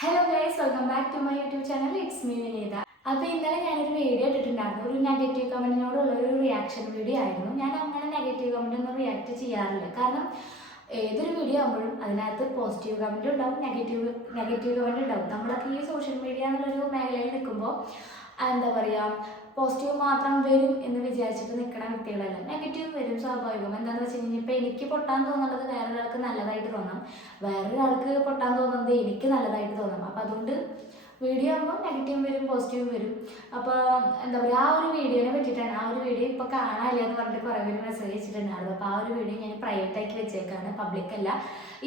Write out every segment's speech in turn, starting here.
Hello guys, welcome back to my YouTube channel. It's me Vineetha. അപ്പോൾ ഇന്നലെ ഞാനൊരു video ഇട്ടിട്ടുണ്ടായിരുന്നു. ഒരു നെഗറ്റീവ് കമൻറ്റിനോടുള്ള ഒരു റിയാക്ഷൻ വീഡിയോ ആയിരുന്നു. ഞാൻ അങ്ങനെ നെഗറ്റീവ് കമൻറ്റ് ഒന്നും റിയാക്ട് ചെയ്യാറില്ല. കാരണം ഏതൊരു വീഡിയോ ആകുമ്പോഴും അതിനകത്ത് പോസിറ്റീവ് കമൻറ്റും ഉണ്ടാവും, നെഗറ്റീവ് കമൻറ്റ് ഉണ്ടാവും. നമ്മളൊക്കെ ഈ സോഷ്യൽ മീഡിയ എന്നുള്ളൊരു മേഖലയിൽ നിൽക്കുമ്പോൾ എന്താ പറയുക, പോസിറ്റീവ് മാത്രം വരും എന്ന് വിചാരിച്ചിട്ട് നിൽക്കണ വ്യക്തികളല്ല. നെഗറ്റീവ് വരും, സ്വാഭാവികം. എന്താണെന്ന് വെച്ച് കഴിഞ്ഞാൽ ഇപ്പോൾ എനിക്ക് പൊട്ടാൻ തോന്നുന്നത് വേറൊരാൾക്ക് നല്ലതായിട്ട് തോന്നാം, വേറൊരാൾക്ക് പൊട്ടാൻ തോന്നുന്നത് എനിക്ക് നല്ലതായിട്ട് തോന്നാം. അപ്പം അതുകൊണ്ട് വീഡിയോ ആകുമ്പോൾ നെഗറ്റീവ് വരും, പോസിറ്റീവ് വരും. അപ്പോൾ എന്താ പറയുക, ആ ഒരു വീഡിയോനെ പറ്റിയിട്ടാണ്. ആ ഒരു വീഡിയോ ഇപ്പോൾ കാണാനില്ല എന്ന് പറഞ്ഞിട്ട് കുറേ പേര് മെസ്സേജ് വെച്ചിട്ടുണ്ടായിരുന്നു. അപ്പോൾ ആ ഒരു വീഡിയോ ഞാൻ പ്രൈവറ്റ് ആക്കി വെച്ചേക്കാണ്, പബ്ലിക്കല്ല.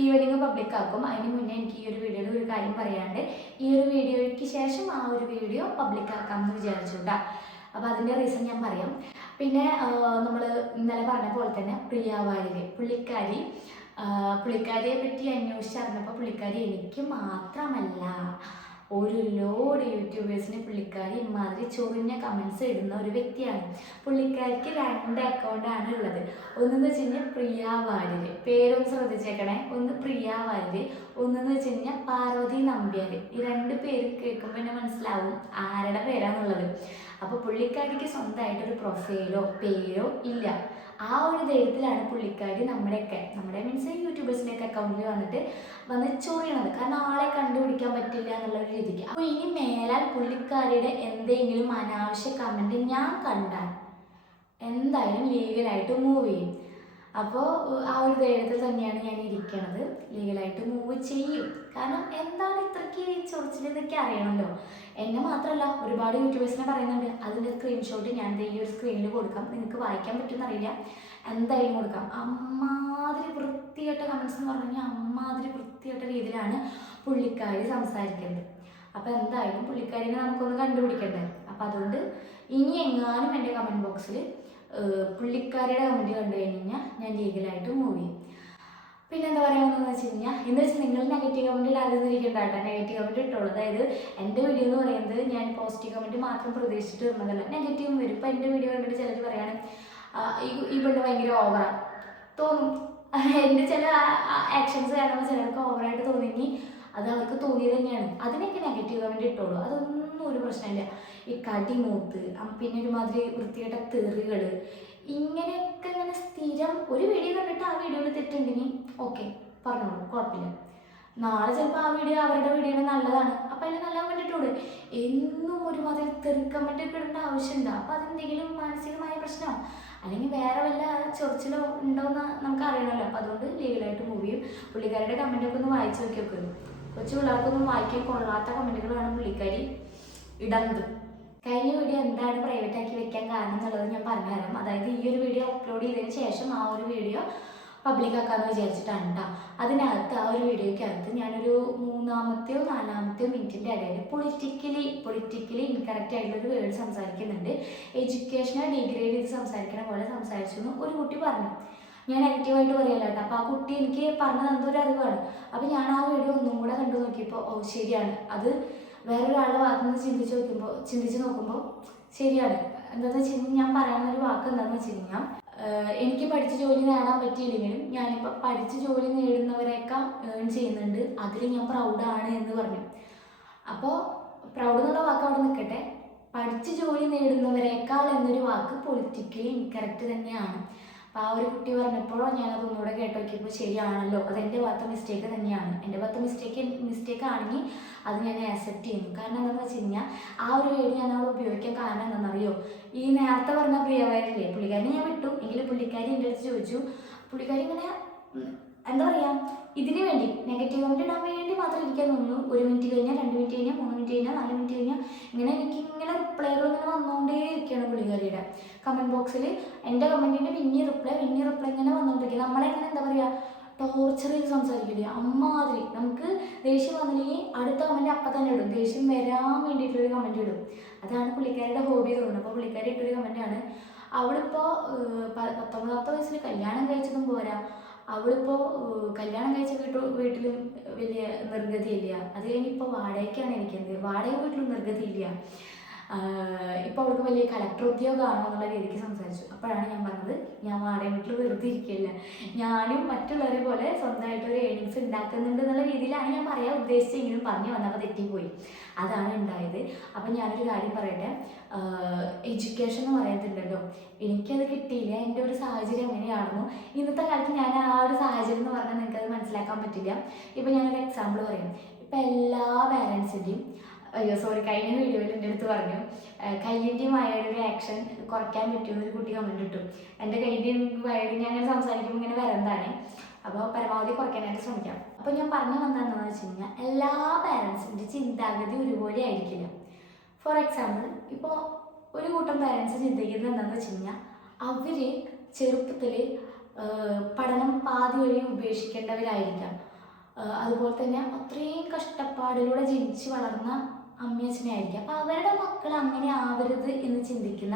ഈവനിങ് പബ്ലിക് ആക്കും. അതിന് മുന്നേ എനിക്ക് ഈ ഒരു വീഡിയോയിൽ ഒരു കാര്യം പറയാണ്ട്, ഈ ഒരു വീഡിയോയ്ക്ക് ശേഷം ആ ഒരു വീഡിയോ പബ്ലിക് ആക്കാമെന്ന് വിചാരിച്ചു കേട്ടോ. അപ്പോൾ അതിൻ്റെ റീസൺ ഞാൻ പറയാം. പിന്നെ നമ്മൾ ഇന്നലെ പറഞ്ഞ പോലെ തന്നെ പ്രിയ വാര്യർ, പുള്ളിക്കാരിയെ പറ്റി അന്വേഷിച്ചറിഞ്ഞപ്പോൾ പുള്ളിക്കാരി എനിക്ക് മാത്രമല്ല ഒരു ലോഡ് യൂട്യൂബേഴ്സിന് പുള്ളിക്കാരി ഇമാതിരി ചൊറിഞ്ഞ കമൻസ് ഇടുന്ന ഒരു വ്യക്തിയാണ്. പുള്ളിക്കാരിക്ക് 2 അക്കൗണ്ടാണ് ഉള്ളത്. ഒന്നെന്ന് വെച്ച് കഴിഞ്ഞാൽ പ്രിയ വാര്യർ, പേരൊന്ന് ശ്രദ്ധിച്ചേക്കണേ. ഒന്ന് പ്രിയ വാര്യർ, ഒന്നെന്ന് വെച്ച് കഴിഞ്ഞാൽ പാർവതി നമ്പ്യാർ. ഈ 2 പേര് കേൾക്കുമ്പോൾ തന്നെ മനസ്സിലാവും ആരുടെ പേരാന്നുള്ളത്. അപ്പോൾ പുള്ളിക്കാരിക്ക് സ്വന്തമായിട്ടൊരു പ്രൊഫൈലോ പേരോ ഇല്ല. ആ ഒരു ധൈര്യത്തിലാണ് പുള്ളിക്കാരി നമ്മുടെ മീൻസ് യൂട്യൂബേഴ്സിൻ്റെയൊക്കെ അക്കൗണ്ടിൽ വന്ന് ചൊറിയണത്. കാരണം ആളെ കണ്ടുപിടിക്കാൻ പറ്റില്ല എന്നുള്ള ഒരു രീതിക്ക്. അപ്പോൾ ഇനി മേലാൽ പുള്ളിക്കാരിയുടെ എന്തെങ്കിലും അനാവശ്യ കമൻറ്റ് ഞാൻ കണ്ടാൽ എന്തായാലും ലീഗലായിട്ട് മൂവ് ചെയ്യും. അപ്പോൾ ആ ഒരു ധൈര്യത്തിൽ തന്നെയാണ് ഞാൻ ഇരിക്കണത്. ലീഗലായിട്ട് മൂവ് ചെയ്യും. കാരണം എന്താണ് ഇത്രയ്ക്ക് ചൊറിച്ചിലെന്നൊക്കെ അറിയണമല്ലോ. എന്നെ മാത്രമല്ല, ഒരുപാട് യൂട്യൂബേഴ്സിനെ പറയുന്നുണ്ട്. അതിൻ്റെ സ്ക്രീൻഷോട്ട് ഞാൻ ഈ ഒരു സ്ക്രീനിൽ കൊടുക്കാം, നിങ്ങൾക്ക് വായിക്കാൻ പറ്റുമെന്നറിയില്ല, എന്തായാലും കൊടുക്കാം. അമ്മാതിരി വൃത്തികെട്ട കമൻസ് എന്ന് പറഞ്ഞു കഴിഞ്ഞാൽ അമ്മാതിരി വൃത്തികെട്ട രീതിയിലാണ് പുള്ളിക്കാരി സംസാരിക്കുന്നത്. അപ്പോൾ എന്തായാലും പുള്ളിക്കാരിനെ നമുക്കൊന്ന് കണ്ടുപിടിക്കണ്ടേ. അപ്പം അതുകൊണ്ട് ഇനി എങ്ങാനും എൻ്റെ കമൻറ്റ് ബോക്സിൽ പുള്ളിക്കാരിയുടെ കമൻറ്റ് കണ്ടു കഴിഞ്ഞാൽ ഞാൻ ലീഗലായിട്ട് മൂവ് ചെയ്യും. പിന്നെ എന്താ പറയുകയെന്ന് വെച്ച് കഴിഞ്ഞാൽ, എന്ന് വെച്ചാൽ നിങ്ങൾ നെഗറ്റീവ് കമൻറ്റ് ഇടാതിരിക്കേണ്ട കേട്ടോ. നെഗറ്റീവ് കമൻറ്റ് ഇട്ടോളൂ. അതായത് എൻ്റെ വീഡിയോ എന്ന് പറയുന്നത് ഞാൻ പോസിറ്റീവ് കമൻറ്റ് മാത്രം പ്രതീക്ഷിച്ചിട്ട് വരുന്നതല്ല, നെഗറ്റീവും വരും. ഇപ്പോൾ എൻ്റെ വീഡിയോ കണ്ടിട്ട് ചിലർ പറയാണ് ഈ പെണ്ണ് ഭയങ്കര ഓവറാണ് തോന്നും. എൻ്റെ ചില ആക്ഷൻസ് കാണുമ്പോൾ ചിലർക്ക് ഓവറായിട്ട് തോന്നിയെങ്കിൽ അത് അവർക്ക് തോന്നിയത് തന്നെയാണ്. അതിനൊക്കെ നെഗറ്റീവ് കമൻറ്റ് ഇട്ടോളൂ, അതൊന്നും ഒരു പ്രശ്നമില്ല. ഈ കടിമൂത്ത്, പിന്നെ ഒരുമാതിരി വൃത്തികെട്ട തെറികൾ, ഇങ്ങനെയൊക്കെ ഇങ്ങനെ സ്ഥിരം ഒരു വീഡിയോ കണ്ടിട്ട് ആ വീഡിയോയിൽ തെറ്റുണ്ടെങ്കിൽ ഓക്കെ പറഞ്ഞോളൂ, കുഴപ്പമില്ല. നാളെ ചിലപ്പോൾ ആ വീഡിയോ അവരുടെ വീഡിയോ നല്ലതാണ്, അപ്പം അതിൽ നല്ല കമൻറ്റ് ഇട്ടോളൂ. എന്നും ഒരുമാതിരി തെറി കമൻറ്റ് ഒക്കെ ഇടേണ്ട ആവശ്യമുണ്ടോ? അപ്പോൾ അതെന്തെങ്കിലും മാനസികമായ പ്രശ്നമോ അല്ലെങ്കിൽ വേറെ വല്ല ചൊറിച്ചിലോ ഉണ്ടോയെന്ന് നമുക്ക് അറിയണമല്ലോ. അപ്പോൾ അതുകൊണ്ട് ലീഗലായിട്ട് മൂവ് ചെയ്യും. പുള്ളിക്കാരുടെ കമൻറ്റൊക്കെ ഒന്ന് വായിച്ച് നോക്കി നോക്കുന്നു. കൊച്ചു പിള്ളേർക്കൊന്നും വായിക്കാൻ കൊള്ളാത്ത കമൻറ്റുകളാണ് പുള്ളിക്കാരി ഇടുന്നത്. കഴിഞ്ഞ വീഡിയോ എന്താണ് പ്രൈവറ്റ് ആക്കി വെക്കാൻ കാരണം എന്നുള്ളത് ഞാൻ പറഞ്ഞുതരാം. അതായത് ഈ ഒരു വീഡിയോ അപ്ലോഡ് ചെയ്തതിന് ശേഷം ആ ഒരു വീഡിയോ പബ്ലിക് ആക്കാമെന്ന് വിചാരിച്ചിട്ടാണ് കേട്ടോ. അതിനകത്ത് ആ ഒരു വീഡിയോയ്ക്കകത്ത് ഞാനൊരു 3-ാമത്തെയോ 4-ാമത്തെയോ മിനിറ്റിൻ്റെ ഇടയിൽ പൊളിറ്റിക്കലി ഇൻകറക്റ്റ് ആയിട്ടുള്ളൊരു വേർഡ് സംസാരിക്കുന്നുണ്ട്. എഡ്യൂക്കേഷനെ ഡീഗ്രേഡ് ചെയ്ത് സംസാരിക്കണ പോലെ സംസാരിച്ചു എന്ന് ഒരു കുട്ടി പറഞ്ഞു. ഞാൻ നെഗറ്റീവായിട്ട് പറയല്ല കേട്ടോ. അപ്പോൾ ആ കുട്ടി എനിക്ക് പറഞ്ഞത് എന്തൊരു അറിവാണ്. അപ്പോൾ ഞാൻ ആ വീഡിയോ ഒന്നും കൂടെ കണ്ടു നോക്കിയപ്പോൾ ഓ ശരിയാണ്, അത് വേറൊരാളുടെ ഭാഗത്തു നിന്ന് ചിന്തിച്ച് നോക്കുമ്പോൾ ശരിയാണ്. എന്താണെന്ന് വെച്ച് കഴിഞ്ഞാൽ ഞാൻ പറയുന്ന ഒരു വാക്ക് എന്താണെന്ന് വെച്ച് കഴിഞ്ഞാൽ, എനിക്ക് പഠിച്ച് ജോലി നേടാൻ പറ്റിയില്ലെങ്കിലും ഞാനിപ്പോൾ പഠിച്ച് ജോലി നേടുന്നവരെയൊക്കെ ഏൺ ചെയ്യുന്നുണ്ട്, അതിൽ ഞാൻ പ്രൗഡാണ് എന്ന് പറഞ്ഞു. അപ്പോൾ പ്രൗഡ് എന്നുള്ള വാക്ക് അവിടെ നിൽക്കട്ടെ, പഠിച്ച് ജോലി നേടുന്നവരെക്കാൾ എന്നൊരു വാക്ക് പൊളിറ്റിക്കലി ഇൻകറക്റ്റ് തന്നെയാണ്. അപ്പോൾ ആ ഒരു കുട്ടി പറഞ്ഞപ്പോൾ ഞാനത് ഒന്നുകൂടെ കേട്ട് നോക്കിയപ്പോൾ ശരിയാണല്ലോ, അതെൻ്റെ ഭാഗത്തെ മിസ്റ്റേക്ക് തന്നെയാണ്. എൻ്റെ ഭാഗത്തെ മിസ്റ്റേക്ക് ആണെങ്കിൽ അത് ഞാൻ ആക്സെപ്റ്റ് ചെയ്യുന്നു. കാരണം എന്താണെന്ന് വെച്ച് കഴിഞ്ഞാൽ ആ ഒരു വേർഡ് ഞാൻ അവിടെ ഉപയോഗിക്കാൻ കാരണം എന്താണെന്നറിയോ? ഈ നേരത്തെ പറഞ്ഞ പ്രിയവാരില്ലേ, പുള്ളിക്കാരനെ ഞാൻ വിട്ടു എങ്കിലും പുള്ളിക്കാരി എൻ്റെ അടുത്ത് ചോദിച്ചു. പുള്ളിക്കാരി ഇങ്ങനെ എന്താ പറയുക, ഇതിന് വേണ്ടി നെഗറ്റീവ് കമൻറ്റ് ഇടാൻ വേണ്ടി മാത്രം ഇരിക്കാൻ തോന്നുന്നു. 1 മിനിറ്റ് കഴിഞ്ഞാൽ 2 മിനിറ്റ് കഴിഞ്ഞാൽ 3 മിനിറ്റ് കഴിഞ്ഞാൽ 4 മിനിറ്റ് കഴിഞ്ഞാൽ എനിക്കിങ്ങനെ റിപ്ലൈകൾ ഇങ്ങനെ വന്നുകൊണ്ടേ ഇരിക്കുകയാണ് പുള്ളിക്കാരിയുടെ കമൻറ്റ് ബോക്സിൽ. എൻ്റെ കമൻറ്റിൻ്റെ പിന്നെ റിപ്ലൈ ഇങ്ങനെ വന്നുകൊണ്ടിരിക്കുക. നമ്മളെങ്ങനെ എന്താ പറയുക, ടോർച്ചർ ചെയ്ത് സംസാരിക്കില്ലേ അമ്മാതിരി. നമുക്ക് ദേഷ്യം വന്നില്ലെങ്കിൽ അടുത്ത കമൻറ്റ് അപ്പം തന്നെ ഇടും, ദേഷ്യം വരാൻ വേണ്ടിയിട്ടൊരു കമൻറ്റ് ഇടും. അതാണ് പുള്ളിക്കാരിയുടെ ഹോബി തോന്നുന്നത്. അപ്പോൾ പുള്ളിക്കാരി ഇട്ടൊരു കമൻറ്റാണ്, അവളിപ്പോൾ 19ാമത്തെ വയസ്സിൽ കല്യാണം കഴിച്ചതും പോരാ, അവളിപ്പോൾ കല്യാണം കഴിച്ച വീട്ടിലും വലിയ നിർഗതിയില്ല, അത് കഴിഞ്ഞിപ്പോൾ വാടകയ്ക്കാണ് ഇരിക്കുന്നത്, വാടക വീട്ടിലും നിർഗതിയില്ല. ഇപ്പോൾ അവൾക്ക് വലിയ കളക്ടർ ഉദ്യോഗമാണോ എന്നുള്ള രീതിക്ക് സംസാരിച്ചു. അപ്പോഴാണ് ഞാൻ പറഞ്ഞത്, ഞാൻ വാടക വീട്ടിൽ വെറുതെ ഇരിക്കില്ല, ഞാനും മറ്റുള്ളവരെ പോലെ സ്വന്തമായിട്ട് ഒരു ഏണിങ്സ് ഉണ്ടാക്കുന്നുണ്ട് എന്നുള്ള രീതിയിലാണ് ഞാൻ പറയാൻ ഉദ്ദേശിച്ചെങ്കിലും പറഞ്ഞു വന്നപ്പോൾ തെറ്റിപ്പോയി. അതാണ് ഉണ്ടായത്. അപ്പം ഞാനൊരു കാര്യം പറയട്ടെ, എഡ്യൂക്കേഷൻ എന്ന് പറയുന്നുണ്ടല്ലോ, എനിക്കത് കിട്ടിയില്ല. എൻ്റെ ഒരു സാഹചര്യം എങ്ങനെയായിരുന്നു ഇന്നത്തെ കാലത്ത്, ഞാൻ ആ ഒരു സാഹചര്യം എന്ന് പറഞ്ഞാൽ നിങ്ങൾക്കത് മനസ്സിലാക്കാൻ പറ്റില്ല. ഇപ്പം ഞാനൊരു എക്സാമ്പിൾ പറയാം. ഇപ്പം എല്ലാ പാരൻസിൻ്റെയും, കഴിഞ്ഞ വീഡിയോയിൽ എൻ്റെ അടുത്ത് പറഞ്ഞു കയ്യിൻ്റെയും വായയുടെ ഒരു ആക്ഷൻ കുറയ്ക്കാൻ പറ്റുമെന്ന് ഒരു കുട്ടി കമൻറ്റ് ഇട്ടു. എൻ്റെ കയ്യിൻ്റെയും വായയുടെയും ഞാൻ അങ്ങനെ സംസാരിക്കുമ്പോൾ ഇങ്ങനെ വരന്താണ്. അപ്പോൾ പരമാവധി കുറയ്ക്കാനായിട്ട് ശ്രമിക്കാം. അപ്പോൾ ഞാൻ പറഞ്ഞു വന്നതെന്ന് വെച്ച് കഴിഞ്ഞാൽ, എല്ലാ പാരൻസിൻ്റെ ചിന്താഗതി ഒരുപോലെ ആയിരിക്കില്ല. ഫോർ എക്സാമ്പിൾ, ഇപ്പോൾ ഒരു കൂട്ടം പാരൻസ് ചിന്തിക്കുന്നത് എന്താണെന്ന് വെച്ച് കഴിഞ്ഞാൽ, അവർ ചെറുപ്പത്തിൽ പഠനം പാതി വഴി ഉപേക്ഷിക്കേണ്ടവരായിരിക്കാം. അതുപോലെ തന്നെ അത്രയും കഷ്ടപ്പാടിലൂടെ ജനിച്ച് വളർന്ന അമ്മയച്ഛനെ ആയിരിക്കും. അപ്പോൾ അവരുടെ മക്കൾ അങ്ങനെ ആവരുത് എന്ന് ചിന്തിക്കുന്ന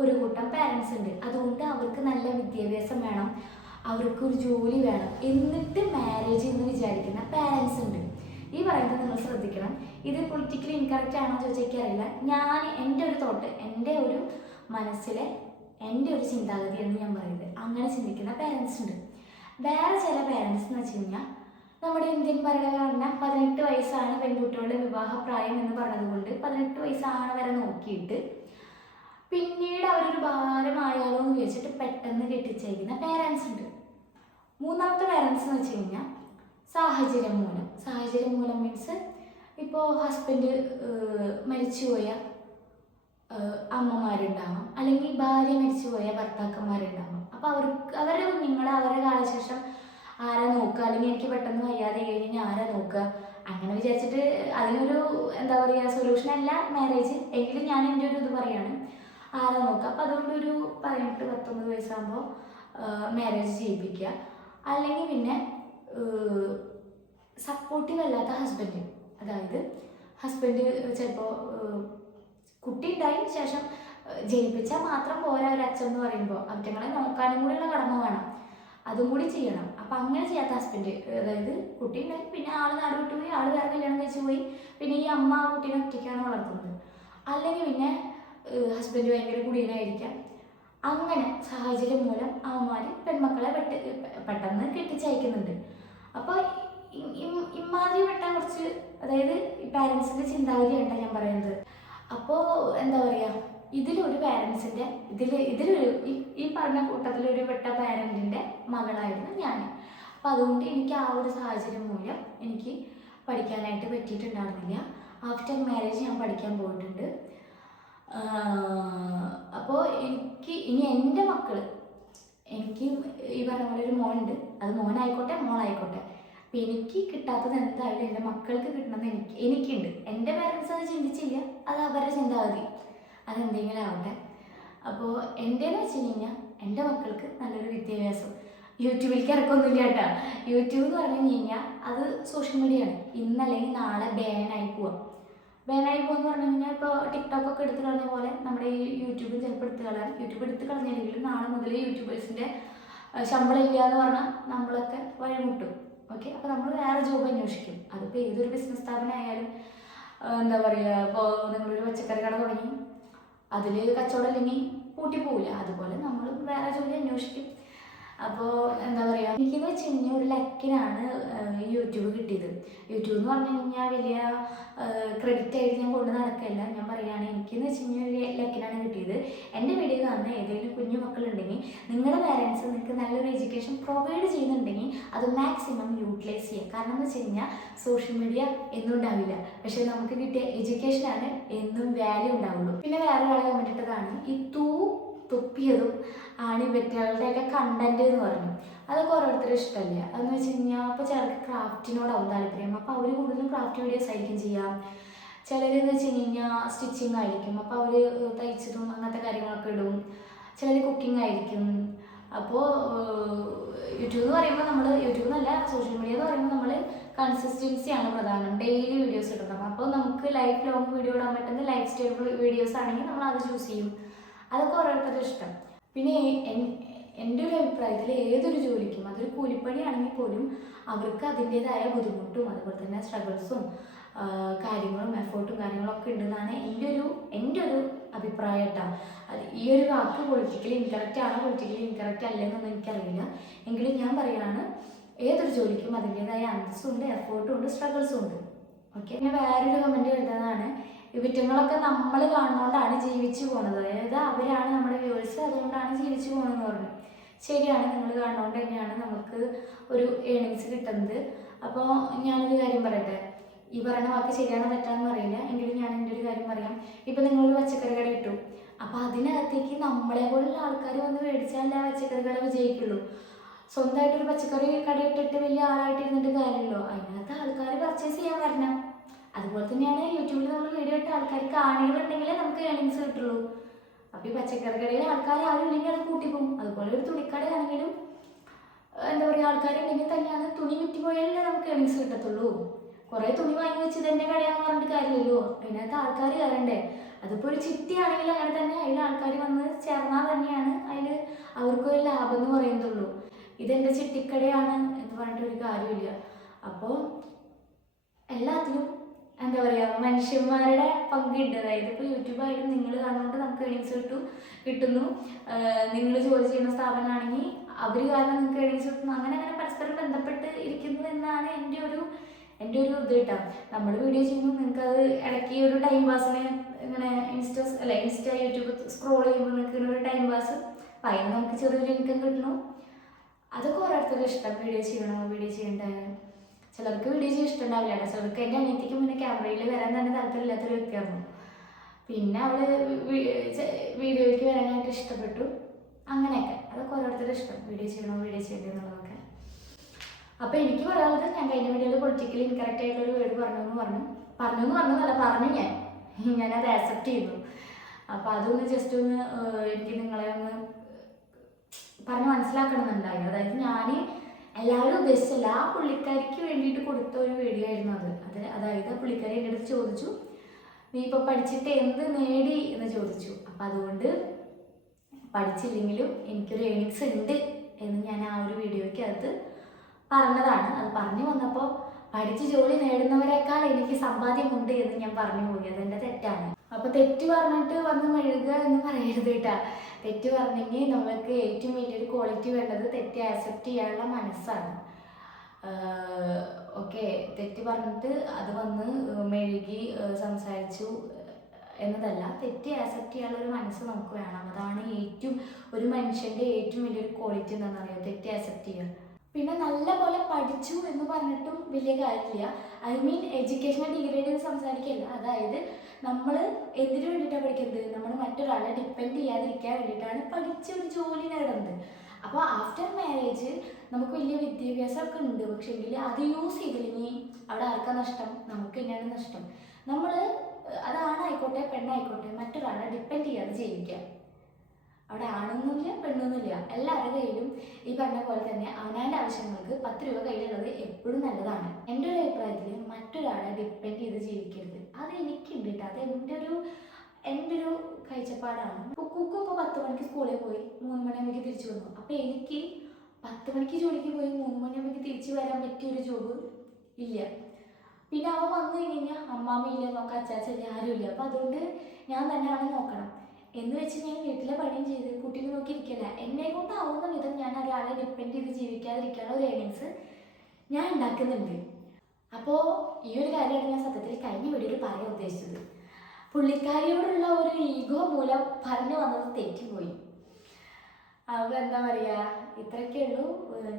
ഒരു കൂട്ടം പാരൻസ് ഉണ്ട്. അതുകൊണ്ട് അവർക്ക് നല്ല വിദ്യാഭ്യാസം വേണം, അവർക്കൊരു ജോലി വേണം, എന്നിട്ട് മാരേജ് എന്ന് വിചാരിക്കുന്ന പാരൻസ് ഉണ്ട്. ഈ പറയുന്നത് നിങ്ങൾ ശ്രദ്ധിക്കണം. ഇത് പൊളിറ്റിക്കലി ഇൻകറക്റ്റ് ആണോ ചോദിച്ചാൽ എനിക്കറിയില്ല. ഞാൻ എൻ്റെ ഒരു തോട്ട്, എൻ്റെ ഒരു മനസ്സിലെ എൻ്റെ ഒരു ചിന്താഗതിയാണ് ഞാൻ പറയുന്നത്. അങ്ങനെ ചിന്തിക്കുന്ന പാരൻസ് ഉണ്ട്. വേറെ ചില പാരൻസ് എന്ന് വെച്ച് കഴിഞ്ഞാൽ, നമ്മുടെ ഇന്ത്യൻ ഭരണഘടന 18 വയസ്സാണ് പെൺകുട്ടികളുടെ വിവാഹപ്രായം എന്ന് പറഞ്ഞതുകൊണ്ട് 18 വയസ്സാണ് വരെ നോക്കിയിട്ട് പിന്നീട് അവരൊരു ഭാരമായാലോ എന്ന് വിചാരിച്ചിട്ട് പെട്ടെന്ന് കെട്ടിച്ചയക്കുന്ന പാരൻസ് ഉണ്ട്. മൂന്നാമത്തെ പാരൻസ് എന്ന് വെച്ച് കഴിഞ്ഞാൽ, സാഹചര്യം മൂലം മീൻസ് ഇപ്പോൾ ഹസ്ബൻഡ് മരിച്ചുപോയ അമ്മമാരുണ്ടാവാം, അല്ലെങ്കിൽ ഭാര്യ മരിച്ചുപോയ ഭർത്താക്കന്മാരുണ്ടാവാം. അപ്പോൾ അവരുടെ കുഞ്ഞുങ്ങളെ അവരുടെ കാലശേഷം ആരാ നോക്കുക, അല്ലെങ്കിൽ എനിക്ക് പെട്ടെന്ന് വയ്യാതെ കഴിഞ്ഞാൽ ആരാ നോക്കുക, അങ്ങനെ വിചാരിച്ചിട്ട് അതിനൊരു എന്താ പറയുക സൊല്യൂഷൻ അല്ല മാരേജ്. എങ്കിലും ഞാൻ എൻ്റെ ഒരു ഇത് പറയാണ്, ആരാ നോക്കുക. അപ്പോൾ അതുകൊണ്ടൊരു 18-19 വയസ്സാകുമ്പോൾ മാരേജ് ചെയ്യിപ്പിക്കുക. അല്ലെങ്കിൽ പിന്നെ സപ്പോർട്ടീവ് അല്ലാത്ത ഹസ്ബൻഡ്, അതായത് ഹസ്ബൻഡ് ചിലപ്പോൾ കുട്ടി ഉണ്ടായി ശേഷം ജനിപ്പിച്ചാൽ മാത്രം പോരാ ഒരു അച്ഛൻ എന്ന് പറയുമ്പോൾ, അവറ്റങ്ങളെ നോക്കാനും കൂടിയുള്ള കടമ വേണം, അതും കൂടി ചെയ്യണം. അപ്പം അങ്ങനെ ചെയ്യാത്ത ഹസ്ബൻഡ്, അതായത് കുട്ടി ഉണ്ടായി പിന്നെ ആൾ നാട് വിട്ടുപോയി, ആൾ വേറെ കല്യാണം കഴിച്ച് പോയി, പിന്നെ ഈ അമ്മ ആ കുട്ടീനെ ഒറ്റയ്ക്കാണ് വളർത്തുന്നത്. അല്ലെങ്കിൽ പിന്നെ ഹസ്ബൻഡ് ഭയങ്കര കുടിയനായിരിക്കാം. അങ്ങനെ സാഹചര്യം മൂലം അമ്മമാർ പെൺമക്കളെ പെട്ടെന്ന് കെട്ടിച്ചയക്കുന്നുണ്ട്. അപ്പോൾ ഇമാതിരി പെട്ടാൻ കുറച്ച്, അതായത് പാരൻസിൻ്റെ ചിന്താഗതിയാണ് ഞാൻ പറയുന്നത്. അപ്പോൾ എന്താ പറയുക, ഇതിലൊരു പാരൻസിൻ്റെ ഇതിലൊരു ഈ പറഞ്ഞ കൂട്ടത്തിലൊരു പെട്ട പാരൻറ്റിൻ്റെ മകളായിരുന്നു ഞാൻ. അപ്പോൾ അതുകൊണ്ട് എനിക്ക് ആ ഒരു സാഹചര്യം മൂലം എനിക്ക് പഠിക്കാനായിട്ട് പറ്റിയിട്ടുണ്ടായിരുന്നില്ല. ആഫ്റ്റർ മാരേജ് ഞാൻ പഠിക്കാൻ പോയിട്ടുണ്ട്. അപ്പോൾ ഇനി എൻ്റെ മക്കൾ, എനിക്ക് ഈ പറഞ്ഞ പോലെ ഒരു മോനുണ്ട്, അത് മോനായിക്കോട്ടെ മോളായിക്കോട്ടെ, അപ്പോൾ എനിക്ക് കിട്ടാത്തത് എന്തായാലും എൻ്റെ മക്കൾക്ക് കിട്ടണമെന്ന് എനിക്കുണ്ട്. എൻ്റെ പാരൻസ് അത് ചിന്തിച്ചില്ല, അത് അവരുടെ ചിന്താഗതി, അതെന്തെങ്കിലും ആവട്ടെ. അപ്പോൾ എൻ്റെന്ന് വെച്ച് കഴിഞ്ഞാൽ, എൻ്റെ മക്കൾക്ക് നല്ലൊരു വിദ്യാഭ്യാസം. യൂട്യൂബിലേക്ക് ഇറക്കൊന്നുമില്ല കേട്ടോ. യൂട്യൂബ് എന്ന് പറഞ്ഞു കഴിഞ്ഞാൽ അത് സോഷ്യൽ മീഡിയ ആണ്. ഇന്നല്ലെങ്കിൽ നാളെ ബാനായി പോവാം എന്ന് പറഞ്ഞു കഴിഞ്ഞാൽ, ഇപ്പോൾ ടിക്ടോക്കൊക്കെ എടുത്ത് കളഞ്ഞ പോലെ നമ്മുടെ ഈ യൂട്യൂബും ചിലപ്പോൾ എടുത്ത് കളയാം. യൂട്യൂബ് എടുത്ത് കളഞ്ഞില്ലെങ്കിലും നാളെ മുതൽ യൂട്യൂബേഴ്സിൻ്റെ ശമ്പളം ഇല്ല എന്ന് പറഞ്ഞാൽ നമ്മളൊക്കെ വഴിമുട്ടും. ഓക്കെ, അപ്പോൾ നമ്മൾ വേറെ ജോബ് അന്വേഷിക്കും. അതിപ്പോൾ ഏതൊരു ബിസിനസ് സ്ഥാപനമായാലും എന്താ പറയുക, ഇപ്പോൾ നിങ്ങളൊരു പച്ചക്കറി കട തുടങ്ങി അതിൽ കച്ചവടം ഇല്ലെങ്കിൽ പൂട്ടി പോവില്ല, അതുപോലെ നമ്മൾ വേറെ ജോലി അന്വേഷിക്കും. അപ്പോൾ എന്താ പറയുക, എനിക്കെന്ന് വെച്ച് കഴിഞ്ഞാൽ ഒരു ലക്കിനാണ് യൂട്യൂബ് കിട്ടിയത്. യൂട്യൂബ് എന്ന് പറഞ്ഞു കഴിഞ്ഞാൽ വലിയ ക്രെഡിറ്റ് ആയിട്ട് ഞാൻ കൊണ്ട് നടക്കില്ല. ഞാൻ പറയുകയാണെങ്കിൽ എനിക്കെന്ന് വെച്ച് കഴിഞ്ഞാൽ ഒരു ലക്കിനാണ് കിട്ടിയത്. എൻ്റെ വീഡിയോ കാണുന്ന ഏതെങ്കിലും കുഞ്ഞു മക്കളുണ്ടെങ്കിൽ, നിങ്ങളുടെ പാരൻസ് നിങ്ങൾക്ക് നല്ലൊരു എഡ്യൂക്കേഷൻ പ്രൊവൈഡ് ചെയ്യുന്നുണ്ടെങ്കിൽ അത് മാക്സിമം യൂട്ടിലൈസ് ചെയ്യുക. കാരണം എന്ന് വെച്ച് കഴിഞ്ഞാൽ സോഷ്യൽ മീഡിയ എന്നും ഉണ്ടാവില്ല, പക്ഷേ നമുക്ക് കിട്ടിയ എഡ്യൂക്കേഷനാണ് എന്നും വാല്യൂ ഉണ്ടാവുള്ളൂ. പിന്നെ വേറെ ഒരാളെ കമൻറ്റിട്ടതാണ്, ഈ തുപ്പിയതും ആണ് ഇവറ്റകളുടെയൊക്കെ കണ്ടന്റ് എന്ന് പറഞ്ഞു. അതൊക്കെ ഓരോരുത്തരും ഇഷ്ടമല്ല. അതെന്ന് വെച്ച് കഴിഞ്ഞാൽ, ഇപ്പോൾ ചിലർക്ക് ക്രാഫ്റ്റിനോടാവും താല്പര്യം, അപ്പോൾ അവർ കൂടുതലും ക്രാഫ്റ്റ് വീഡിയോസ് ആയിരിക്കും ചെയ്യാം. ചിലരെന്ന് വെച്ച് കഴിഞ്ഞാൽ സ്റ്റിച്ചിങ് ആയിരിക്കും, അപ്പോൾ അവർ തയ്ച്ചതും അങ്ങനത്തെ കാര്യങ്ങളൊക്കെ ഇടും. ചിലർ കുക്കിംഗ് ആയിരിക്കും. അപ്പോൾ യൂട്യൂബ് എന്ന് പറയുമ്പോൾ യൂട്യൂബ് എന്നല്ല, സോഷ്യൽ മീഡിയ എന്ന് പറയുമ്പോൾ നമ്മൾ കൺസിസ്റ്റൻസിയാണ് പ്രധാനം. ഡെയിലി വീഡിയോസ് ഇടണം. അപ്പോൾ നമുക്ക് ലൈഫ് ലോങ് വീഡിയോ ഇടാൻ പറ്റുന്ന ലൈഫ് സ്റ്റൈൽ വീഡിയോസ് ആണെങ്കിൽ നമ്മൾ അത് ചൂസ് ചെയ്യും. അതൊക്കെ ഓരോരുത്തരുടെ ഇഷ്ടം. പിന്നെ എൻ്റെ ഒരു അഭിപ്രായത്തിൽ ഏതൊരു ജോലിക്കും, അതൊരു കൂലിപ്പണിയാണെങ്കിൽ പോലും അവർക്ക് അതിൻ്റേതായ ബുദ്ധിമുട്ടും അതുപോലെ തന്നെ സ്ട്രഗിൾസും കാര്യങ്ങളും എഫേർട്ടും കാര്യങ്ങളൊക്കെ ഉണ്ടെന്നാണ് എൻ്റെ ഒരു അഭിപ്രായം കേട്ടോ. അത് ഈ ഒരു വാക്ക് പൊളിറ്റിക്കലി ഇൻകറക്റ്റ് ആണോ പൊളിറ്റിക്കലി ഇൻകറക്റ്റ് അല്ലെന്നൊന്നും എനിക്കറിയില്ല. എങ്കിലും ഞാൻ പറയുകയാണ്, ഏതൊരു ജോലിക്കും അതിൻ്റെതായ അന്തസ്സും ഉണ്ട്, എഫേർട്ടും ഉണ്ട്, സ്ട്രഗിൾസും ഉണ്ട്. ഓക്കെ. പിന്നെ വേറൊരു കമൻറ്റ് എഴുതുന്നതാണ്, വിറ്റങ്ങളൊക്കെ നമ്മൾ കാണുന്നതുകൊണ്ടാണ് ജീവിച്ചു പോകുന്നത്, അതായത് അവരാണ് നമ്മുടെ വ്യൂവേഴ്സ്, അതുകൊണ്ടാണ് ജീവിച്ചു പോകുന്നതെന്ന് പറഞ്ഞു. ശരിയാണ്, നിങ്ങൾ കാണുന്നതുകൊണ്ട് തന്നെയാണ് നമുക്ക് ഒരു ഏണിങ്സ് കിട്ടുന്നത്. അപ്പോൾ ഞാനൊരു കാര്യം പറയട്ടെ, ഈ പറയുന്ന വാക്ക് ശരിയാണോ തെറ്റാണെന്ന് അറിയില്ല, എങ്കിലും ഞാൻ എൻ്റെ ഒരു കാര്യം പറയാം. ഇപ്പം നിങ്ങളൊരു പച്ചക്കറി കട ഇട്ടു, അപ്പോൾ അതിനകത്തേക്ക് നമ്മളെ പോലുള്ള ആൾക്കാർ വന്ന് മേടിച്ചാലേ ആ പച്ചക്കറി കട വിജയിക്കുള്ളൂ. സ്വന്തമായിട്ടൊരു പച്ചക്കറി കട ഇട്ടിട്ട് വലിയ ആളായിട്ട് ഇരുന്നിട്ട് കാര്യമില്ലല്ലോ, അതിനകത്ത് ആൾക്കാർ പർച്ചേസ് ചെയ്യാൻ വരണം. അതുപോലെ തന്നെയാണ് യൂട്യൂബിൽ നമ്മൾ വീഡിയോ ഇട്ട ആൾക്കാർ കാണികളുണ്ടെങ്കിലേ നമുക്ക് ഏണിങ്സ് കിട്ടുള്ളൂ. അപ്പോൾ ഈ പച്ചക്കറി കടയിൽ ആൾക്കാർ ആരും ഇല്ലെങ്കിൽ അത് കൂട്ടിപ്പോകും. അതുപോലെ ഒരു തുണിക്കടയാണെങ്കിലും എന്താ പറയുക, ആൾക്കാരുണ്ടെങ്കിൽ തന്നെയാണ് തുണി വിറ്റുപോയാലേ നമുക്ക് ഏണിങ്സ് കിട്ടത്തുള്ളൂ. കുറേ തുണി വാങ്ങി വെച്ച് ഇതെൻ്റെ കടയാന്ന് പറഞ്ഞിട്ട് കാര്യമില്ലല്ലോ, അതിനകത്ത് ആൾക്കാർ കയറണ്ടേ. അതിപ്പോൾ ഒരു ചിട്ടിയാണെങ്കിൽ അങ്ങനെ തന്നെ അതിൽ ആൾക്കാർ വന്ന് ചേർന്നാൽ തന്നെയാണ് അതിൽ അവർക്കൊരു ലാഭം എന്ന് പറയുന്നുള്ളൂ. ഇതെൻ്റെ ചിട്ടിക്കടയാണ് എന്ന് പറഞ്ഞിട്ടൊരു കാര്യമില്ല. അപ്പോൾ എല്ലാത്തിലും എന്താ പറയുക, മനുഷ്യന്മാരുടെ പങ്കുണ്ട്. അതായത് ഇപ്പോൾ യൂട്യൂബായിട്ടും നിങ്ങൾ കാണുന്നതുകൊണ്ട് നമുക്ക് ഏണിങ്സ് കിട്ടുന്നു, നിങ്ങൾ ജോലി ചെയ്യുന്ന സ്ഥാപനമാണെങ്കിൽ അവർ കാരണം നിങ്ങൾക്ക് ഏണിങ്സ് കിട്ടുന്നു. അങ്ങനെ പരസ്പരം ബന്ധപ്പെട്ട് ഇരിക്കുന്നു എന്നാണ് എൻ്റെ ഒരു ഇത് കേട്ടോ. നമ്മൾ വീഡിയോ ചെയ്യുന്നു, നിങ്ങൾക്കത് ഇടയ്ക്ക് ഒരു ടൈം പാസിന് ഇങ്ങനെ ഇൻസ്റ്റ യൂട്യൂബ് സ്ക്രോൾ ചെയ്യുമ്പോൾ നിങ്ങൾക്ക് ഒരു ടൈം പാസ്, അപ്പം അതിന് നമുക്ക് ചെറിയൊരു ഇൻകം കിട്ടുന്നു. അതൊക്കെ ഓരോരുത്തരുടെ ഇഷ്ടം, വീഡിയോ ചെയ്യണോ വീഡിയോ ചെയ്യേണ്ടത്. ചിലർക്ക് വീഡിയോ ചെയ്യാൻ ഇഷ്ടമുണ്ടാവില്ല കേട്ടോ. ചിലർക്ക് എൻ്റെ അനിയത്തിക്ക് മുന്നേ ക്യാമറയിൽ വരാൻ തന്നെ താല്പര്യമില്ലാത്തൊരു വ്യക്തിയായിരുന്നു. പിന്നെ അവൾ വീഡിയോയ്ക്ക് വരാനായിട്ട് ഇഷ്ടപ്പെട്ടു. അങ്ങനെയൊക്കെ അതൊക്കെ ഓരോരുത്തരുടെ ഇഷ്ടം, വീഡിയോ ചെയ്യണോ വീഡിയോ ചെയ്യേണ്ടത് എന്നുള്ളതൊക്കെ. അപ്പോൾ എനിക്ക് പറയാനുള്ളത്, ഞാൻ കഴിഞ്ഞ വീഡിയോയിൽ പൊളിറ്റിക്കലി ഇൻകറക്റ്റ് ആയിട്ടൊരു വേർഡ് പറഞ്ഞു ഞാനത് ആക്സെപ്റ്റ് ചെയ്തു. അപ്പോൾ അതൊന്ന് ജസ്റ്റ് ഒന്ന് എനിക്ക് നിങ്ങളെ ഒന്ന് പറഞ്ഞ് മനസ്സിലാക്കണമെന്നുണ്ടായി. അതായത് ഞാൻ എല്ലാവരും ഉദ്ദേശിച്ചല്ല, ആ പുള്ളിക്കാരിക്ക് വേണ്ടിയിട്ട് കൊടുത്ത ഒരു വീഡിയോ ആയിരുന്നു അത്. അതായത് പുള്ളിക്കാരി എൻ്റെ അടുത്ത് ചോദിച്ചു, നീ ഇപ്പോൾ പഠിച്ചിട്ട് എന്ത് നേടി എന്ന് ചോദിച്ചു. അപ്പം അതുകൊണ്ട് പഠിച്ചില്ലെങ്കിലും എനിക്കൊരു ഏണിങ്സ് ഉണ്ട് എന്ന് ഞാൻ ആ ഒരു വീഡിയോയ്ക്ക് അകത്ത് പറഞ്ഞതാണ്. അത് പറഞ്ഞു വന്നപ്പോൾ പഠിച്ച് ജോലി നേടുന്നവരെക്കാൾ എനിക്ക് സമ്പാദ്യമുണ്ട് എന്ന് ഞാൻ പറഞ്ഞു പോയി. അതെൻ്റെ തെറ്റാണ്. അപ്പോൾ തെറ്റ് പറഞ്ഞിട്ട് വന്ന് മെഴുകുക എന്ന് പറയരുത് കേട്ടാ. തെറ്റ് പറഞ്ഞെങ്കിൽ നമ്മൾക്ക് ഏറ്റവും വലിയൊരു ക്വാളിറ്റി വേണ്ടത് തെറ്റ് ആക്സെപ്റ്റ് ചെയ്യാനുള്ള മനസ്സാണ്. ഓക്കെ, തെറ്റ് പറഞ്ഞിട്ട് അത് വന്ന് മെഴുകി സംസാരിച്ചു എന്നതല്ല, തെറ്റ് ആക്സെപ്റ്റ് ചെയ്യാനുള്ള ഒരു മനസ്സ് നമുക്ക് വേണം. അതാണ് ഒരു മനുഷ്യൻ്റെ ഏറ്റവും വലിയൊരു ക്വാളിറ്റി എന്താണെന്ന് അറിയാം, തെറ്റ് ആക്സെപ്റ്റ് ചെയ്യുക. പിന്നെ നല്ല പോലെ പഠിച്ചു എന്ന് പറഞ്ഞിട്ടും വലിയ കാര്യമില്ല. ഐ മീൻ എഡ്യൂക്കേഷനെ ഡിഗ്രേഡ് ചെയ്ത് സംസാരിക്കില്ല. അതായത് നമ്മൾ എന്തിനു വേണ്ടിയിട്ടാണ് പഠിക്കുന്നത്, നമ്മൾ മറ്റൊരാളെ ഡിപ്പെൻഡ് ചെയ്യാതിരിക്കാൻ വേണ്ടിയിട്ടാണ് പഠിച്ച് ഒരു ജോലി നേടുന്നത്. അപ്പോൾ ആഫ്റ്റർ മാരേജ് നമുക്ക് വലിയ വിദ്യാഭ്യാസമൊക്കെ ഉണ്ട്, പക്ഷേങ്കിൽ അത് യൂസ് ചെയ്തില്ലെങ്കിൽ അവിടെ ആർക്കാ നഷ്ടം? നമുക്ക് തന്നെയാണ് നഷ്ടം. നമ്മൾ അത് ആണായിക്കോട്ടെ പെണ്ണായിക്കോട്ടെ മറ്റൊരാളെ ഡിപ്പെൻഡ് ചെയ്യാതെ ജീവിക്കുക. അവിടെ ആണൊന്നുമില്ല പെണ്ണൊന്നുമില്ല, എല്ലാവരുടെ കയ്യിലും ഈ പറഞ്ഞ പോലെ തന്നെ അവനവൻ്റെ ആവശ്യങ്ങൾക്ക് 10 രൂപ കയ്യിലുള്ളത് എപ്പോഴും നല്ലതാണ്. എൻ്റെ ഒരു അഭിപ്രായത്തിൽ മറ്റൊരാളെ ഡിപ്പെൻഡ് ചെയ്ത് ജീവിക്കരുത്. അത് എനിക്കുണ്ട് കേട്ടോ, അത് എൻ്റെ ഒരു കാഴ്ചപ്പാടാണ്. കുക്കു ഇപ്പോൾ 10 മണിക്ക് സ്കൂളിൽ പോയി 3 മണിയാകുമ്പോഴേക്ക് തിരിച്ചു വന്നു. അപ്പോൾ എനിക്ക് 10 മണിക്ക് ജോലിക്ക് പോയി 3 മണിയാകുമ്പോഴേക്ക് തിരിച്ചു വരാൻ പറ്റിയൊരു ജോബ് ഇല്ല. പിന്നെ അവൻ വന്നു കഴിഞ്ഞാൽ അമ്മാമ്മയില്ല, നോക്കാം അച്ചാച്ചല്ല, ആരുമില്ല. അപ്പോൾ അതുകൊണ്ട് ഞാൻ തന്നെയാണ് നോക്കണം എന്ന് വെച്ച് ഞാൻ വീട്ടിലെ പണിയും ചെയ്ത് കുട്ടീനെ നോക്കിയിരിക്കില്ല. എന്നെ കൊണ്ടാവുന്ന വിധം ഞാൻ ഒരാളെ ഡിപ്പെൻഡ് ചെയ്ത് ജീവിക്കാതിരിക്കാനുള്ള ഒരു ഏണിങ്സ് ഞാൻ ഉണ്ടാക്കുന്നുണ്ട്. അപ്പോൾ ഈ ഒരു കാര്യമാണ് ഞാൻ സത്യത്തിൽ കഴിഞ്ഞ വീഡിയോയിൽ പറയാൻ ഉദ്ദേശിച്ചത്. പുള്ളിക്കാരിയോടുള്ള ഒരു ഈഗോ മൂലം പറഞ്ഞു വന്നത് തെറ്റിപ്പോയി. അപ്പോൾ എന്താ പറയുക, ഇത്രയൊക്കെ ഉള്ളൂ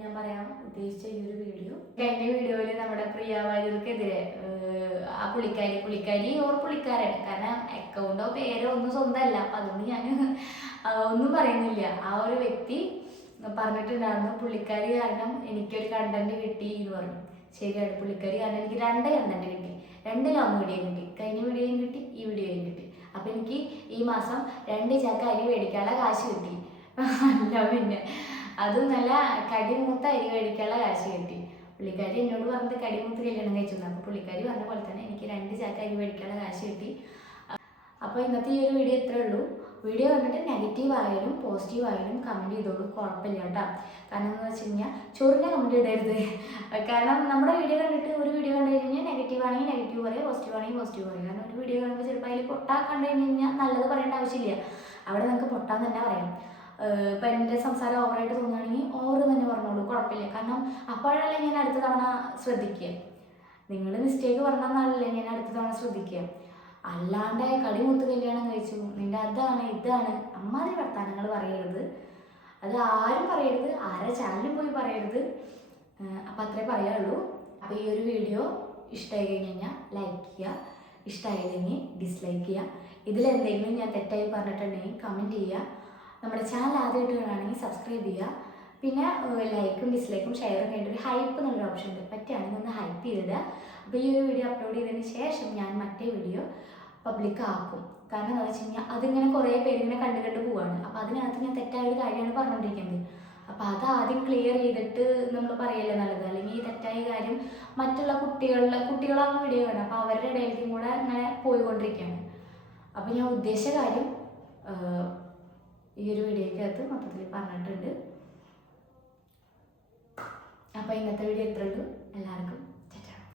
ഞാൻ പറയാൻ ഉദ്ദേശിച്ച ഈ ഒരു വീഡിയോ. കഴിഞ്ഞ വീഡിയോയിൽ നമ്മുടെ പ്രിയ വാര്യർക്കെതിരെ ആ പുള്ളിക്കാരി ഓർ പുള്ളിക്കാരൻ, കാരണം അക്കൗണ്ടോ പേരോ ഒന്നും സ്വന്തമല്ല, അപ്പം അതുകൊണ്ട് ഞാൻ ഒന്നും പറയുന്നില്ല. ആ ഒരു വ്യക്തി പറഞ്ഞിട്ടുണ്ടായിരുന്നു, പുള്ളിക്കാരി കാരണം എനിക്കൊരു കണ്ടന്റ് കിട്ടി എന്ന് പറഞ്ഞു. ശരിയാണ്, പുള്ളിക്കാരി കാരണം എനിക്ക് 2 കണ്ടന്റ് കിട്ടി, 2 ലോങ് വീഡിയോയും കിട്ടി, കഴിഞ്ഞ വീഡിയോയും കിട്ടി, ഈ വീഡിയോയും കിട്ടി. അപ്പം എനിക്ക് ഈ മാസം 2 ചാക്ക് അരി മേടിക്കാനുള്ള കാശ് കിട്ടി. അല്ല പിന്നെ അതും നല്ല കടിമൂത്ത അരി മേടിക്കാനുള്ള കാശ് കിട്ടി. പുള്ളിക്കാരി എന്നോട് പറഞ്ഞത് കടിമൂത്ത് കല്യാണം കഴിച്ചു. അപ്പോൾ പുള്ളിക്കാരി പറഞ്ഞ പോലെ തന്നെ എനിക്ക് 2 ചാക്ക് അരി മേടിക്കാനുള്ള കാശ് കിട്ടി. അപ്പോൾ ഇന്നത്തെ ഈ ഒരു വീഡിയോ ഇത്രേ ഉള്ളൂ. വീഡിയോ കണ്ടിട്ട് നെഗറ്റീവ് ആയാലും പോസിറ്റീവ് ആയാലും കമൻറ്റ് ചെയ്തോളൂ, കുഴപ്പമില്ല കേട്ടോ. കാരണം എന്താണെന്ന് വെച്ച് കഴിഞ്ഞാൽ ചൊറിഞ്ഞ കമൻറ്റ് ഇടരുത്. കാരണം നമ്മുടെ വീഡിയോ കണ്ടിട്ട് ഒരു വീഡിയോ കണ്ടു കഴിഞ്ഞാൽ നെഗറ്റീവ് ആണെങ്കിൽ നെഗറ്റീവ് പറയുക, പോസിറ്റീവ് ആണെങ്കിൽ പോസിറ്റീവ് പറയുക. കാരണം ഒരു വീഡിയോ കാണുമ്പോൾ ചിലപ്പോൾ അതിൽ പൊട്ടാ കണ്ടു കഴിഞ്ഞാൽ നല്ലത് പറയേണ്ട ആവശ്യമില്ല, അവിടെ നിങ്ങൾക്ക് പൊട്ടാൻ തന്നെ പറയാം. ഇപ്പം എൻ്റെ സംസാരം ഓവറായിട്ട് തോന്നുകയാണെങ്കിൽ ഓവർ തന്നെ പറഞ്ഞോളൂ, കുഴപ്പമില്ല. കാരണം അപ്പോഴല്ലേ ഞാൻ അടുത്ത തവണ ശ്രദ്ധിക്കുക. നിങ്ങൾ മിസ്റ്റേക്ക് പറഞ്ഞാലല്ലേ ഞാൻ അടുത്ത തവണ ശ്രദ്ധിക്കുക. അല്ലാണ്ട് കടിമുത്ത് കല്യാണം കഴിച്ചു, നിൻ്റെ അതാണ് ഇതാണ് അമ്മാതിരി വർത്താനങ്ങൾ പറയരുത്. അത് ആരും പറയരുത്, ആരെ ചാനലിൽ പോയി പറയരുത്. അപ്പം അത്രേ പറയാനുള്ളൂ. അപ്പോൾ ഈ ഒരു വീഡിയോ ഇഷ്ടമായി കഴിഞ്ഞ് കഴിഞ്ഞാൽ ലൈക്ക് ചെയ്യുക, ഇഷ്ടമായില്ലെങ്കിൽ ഡിസ്ലൈക്ക് ചെയ്യുക. ഇതിലെന്തെങ്കിലും ഞാൻ തെറ്റായി പറഞ്ഞിട്ടുണ്ടെങ്കിൽ കമൻറ്റ് ചെയ്യുക. നമ്മുടെ ചാനൽ ആദ്യമായിട്ട് കാണുകയാണെങ്കിൽ സബ്സ്ക്രൈബ് ചെയ്യുക. പിന്നെ ലൈക്കും ഡിസ്ലൈക്കും ഷെയറും കഴിഞ്ഞിട്ട് ഒരു ഹൈപ്പ് എന്നുള്ളൊരു ഓപ്ഷൻ ഉണ്ട്, പറ്റുകയാണെങ്കിൽ ഒന്ന് ഹൈപ്പ് ചെയ്തിടുക. അപ്പോൾ ഈ ഒരു വീഡിയോ അപ്ലോഡ് ചെയ്തതിന് ശേഷം ഞാൻ മറ്റേ വീഡിയോ പബ്ലിക് ആക്കും. കാരണം എന്താണെന്ന് വെച്ച് കഴിഞ്ഞാൽ അതിങ്ങനെ കുറേ പേരിങ്ങനെ കണ്ടു പോവാണ്. അപ്പോൾ അതിനകത്ത് ഞാൻ തെറ്റായൊരു കാര്യമാണ് പറഞ്ഞുകൊണ്ടിരിക്കുന്നത്. അപ്പോൾ അതാദ്യം ക്ലിയർ ചെയ്തിട്ട് നമ്മൾ പറയല്ലേ നല്ലത്. അല്ലെങ്കിൽ ഈ തെറ്റായ കാര്യം മറ്റുള്ള കുട്ടികളാണ് വീഡിയോ കാണുക, അപ്പോൾ അവരുടെ ഇടയിലേക്കും കൂടെ ഇങ്ങനെ പോയിക്കൊണ്ടിരിക്കുകയാണ്. അപ്പോൾ ഞാൻ ഉദ്ദേശിച്ച കാര്യം ഈ ഒരു വീഡിയോയ്ക്കകത്ത് മൊത്തത്തിൽ പറഞ്ഞിട്ടുണ്ട്. അപ്പോൾ ഇന്നത്തെ വീഡിയോ ഇത്രയുള്ളൂ. എല്ലാവർക്കും